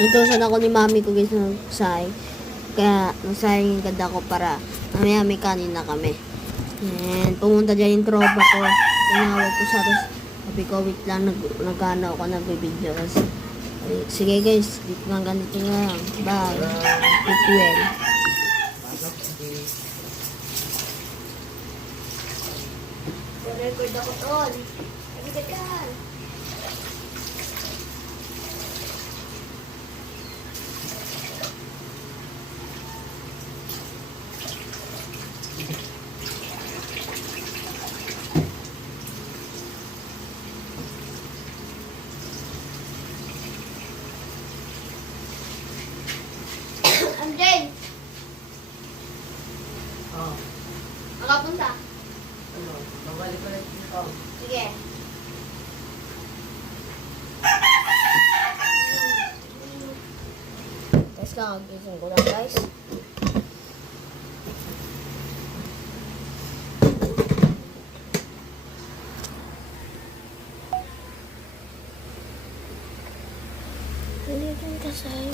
Natusan ako ni mami ko guys ng sayang. Kaya nagsayang yung ganda ko para mamaya may kanin na kami. And pumunta dyan yung tropa ko. Tinawag ko sabi ko wait lang nagano ako nagbibideo. Sige guys, dito nga ganito nga lang. Bye. Keep well. Record ako tol. Sige ka. Andren! Oh, Makapunta? ano? Mabalik ulit dito. Sige. Guys, kakagising ko lang guys. Hindi din kasaya.